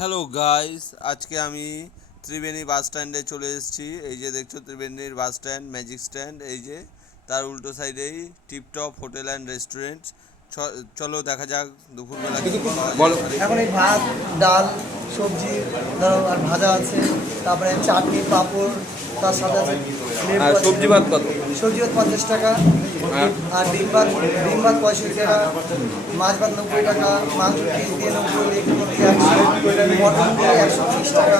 Hello guys আজকে আমি ত্রিবেণী বাস স্ট্যান্ডে চলে এসেছি। এই যে দেখছ ত্রিবেণীর বাস স্ট্যান্ড ম্যাজিক স্ট্যান্ড। এই যে তার উল্টো সাইডেই টিপটপ হোটেল অ্যান্ড রেস্টুরেন্ট চলো দেখা যাক দুপুরবেলা। বলো। এখন এই ভাত ডাল সবজি ধরো আর ভাজা আছে। তারপরে চাটনি পাঁপড় তার সাথে আছে আর সবজি ভাত কত? সবজি ভাত পঞ্চাশ টাকা। আর? ডিম ভাত ডিম ভাত পঁয়ষট্টি টাকা মাছ ভাত নব্বই টাকা মাংস পিস দিয়ে নব্বই লেগ দিয়ে একশো মটন দিয়ে একশো তিরিশ টাকা।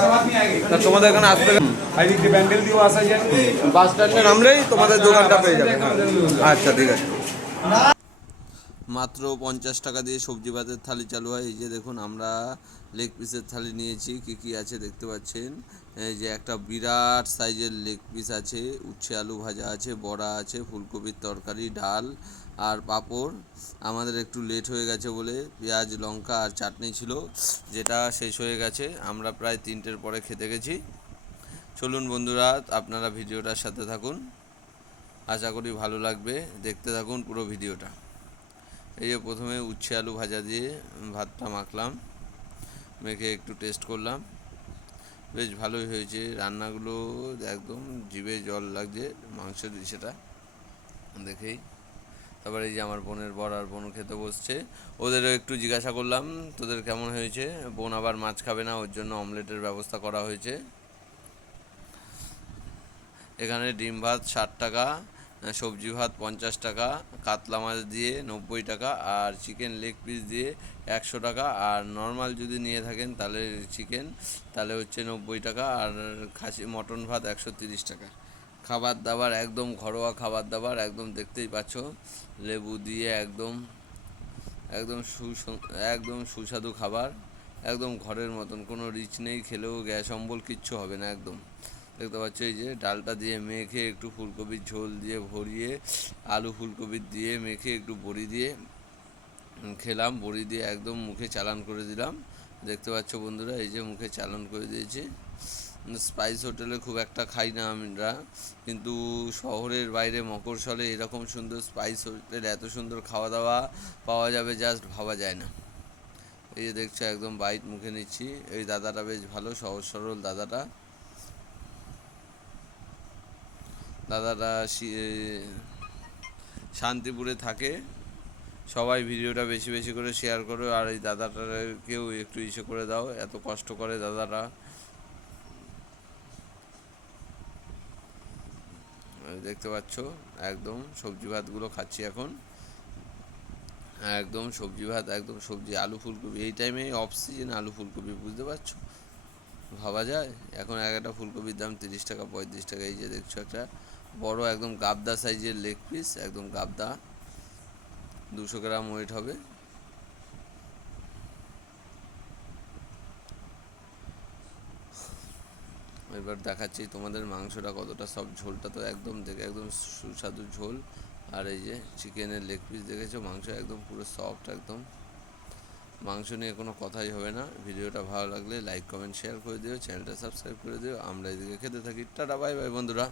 তা তোমাদের এখানে আসতে বাস স্ট্যান্ডে নামলেই তোমাদের দোকানটা পেয়ে যাবে। আচ্ছা ঠিক আছে। মাত্র পঞ্চাশ টাকা দিয়ে সবজি ভাতের থালি চালু হয়। এই যে দেখুন, আমরা লেগ পিসের থালি নিয়েছি। কি কি আছে দেখতে পাচ্ছেন? এই যে একটা বিরাট সাইজের লেগ পিস আছে। উচ্ছে আলু ভাজা আছে, বড়া আছে, ফুলকপির তরকারি, ডাল আর পাঁপড়। আমাদের একটু লেট হয়ে গেছে বলে পেঁয়াজ, লঙ্কা আর চাটনি ছিল, যেটা শেষ হয়ে গেছে। আমরা প্রায় তিনটের পরে খেতে গেছি। চলুন বন্ধুরা, আপনারা ভিডিওটার সাথে থাকুন। আশা করি ভালো লাগবে। দেখতে থাকুন পুরো ভিডিওটা। এই যে প্রথমে উচ্ছে আলু ভাজা দিয়ে ভাতটা মাখলাম, মেখে একটু টেস্ট করলাম। বেশ ভালোই হয়েছে, রান্নাগুলো একদম জিভে জল লাগছে মাংসের সেটা দেখেই। তারপরে এই যে আমার বোনের বর আর বোন খেতে বসছে, ওদেরও একটু জিজ্ঞাসা করলাম, তোদের কেমন হয়েছে? বোন আবার মাছ খাবে না, ওর জন্য অমলেটের ব্যবস্থা করা হয়েছে। এখানে ডিম ভাত ষাট টাকা সবজি ভাত পঞ্চাশ টাকা, কাতলা মাছ দিয়ে নব্বই টাকা, আর চিকেন লেগ পিস দিয়ে একশো টাকা। আর নর্মাল যদি নিয়ে থাকেন তাহলে চিকেন তাহলে হচ্ছে নব্বই টাকা। আর খাসি, মটন ভাত একশো তিরিশ টাকা। খাবার দাবার একদম ঘরোয়া খাবার দাবার, একদম দেখতেই পাচ্ছ। লেবু দিয়ে একদম একদম সু একদম সুস্বাদু খাবার। একদম ঘরের মতন, কোনো রিচ নেই, খেলেও গ্যাস, অম্বল কিচ্ছু হবে না একদম। দেখতে পাচ্ছ এই যে ডালটা দিয়ে মেখে একটু ফুলকপির ঝোল দিয়ে ভরিয়ে, আলু ফুলকপির দিয়ে মেখে একটু বড়ি দিয়ে খেলাম। বড়ি দিয়ে একদম মুখে চালান করে দিলাম। দেখতে পাচ্ছ বন্ধুরা, এই যে মুখে চালান করে দিয়েছি। স্পাইস হোটেলে খুব একটা খাই না আমরা, কিন্তু শহরের বাইরে মকরশলে এরকম সুন্দর স্পাইস হোটেল এত সুন্দর খাওয়া দাওয়া পাওয়া যাবে জাস্ট ভাবা যায় না। এই যে দেখছ, একদম বাইট মুখে নিচ্ছি। এই দাদাটা বেশ ভালো সহজ সরল দাদাটা। এ, শান্তিপুরে থাকে। সবাই ভিডিওটা বেশি বেশি করে শেয়ার করো আর এই দাদাটাকেও একটু ইসে করে দাও এত কষ্ট করে এই দেখতে পাচ্ছ একদম সবজি ভাতগুলো খাচ্ছি এখন। একদম সবজি ভাত একদম সবজি আলু ফুলকপি এই টাইমে অফ সিজন আলু ফুলকপি বুঝতে পারছ? ভাবা যায়? এখন এক একটা ফুলকপির দাম তিরিশ টাকা পঁয়ত্রিশ টাকা এই যে দেখছ একটা বড় একদম গাবদা সাইজের লেগ পিস, একদম গাবদা। দুশো গ্রাম ওয়েট হবে। এবার দেখাচ্ছি তোমাদের মাংসটা কতটা সব ঝোলটা তো একদম দেখে একদম সুস্বাদু ঝোল। আর এই যে চিকেনের লেগ পিস দেখেছ, মাংস একদম পুরো সফট একদম। মাংস নিয়ে কোনো কথাই হবে না। ভিডিওটা ভালো লাগলে লাইক কমেন্ট শেয়ার করে দিও চ্যানেলটা সাবস্ক্রাইব করে দিও। আমরা এদিকে খেতে থাকি। টাটা বাই বাই বন্ধুরা।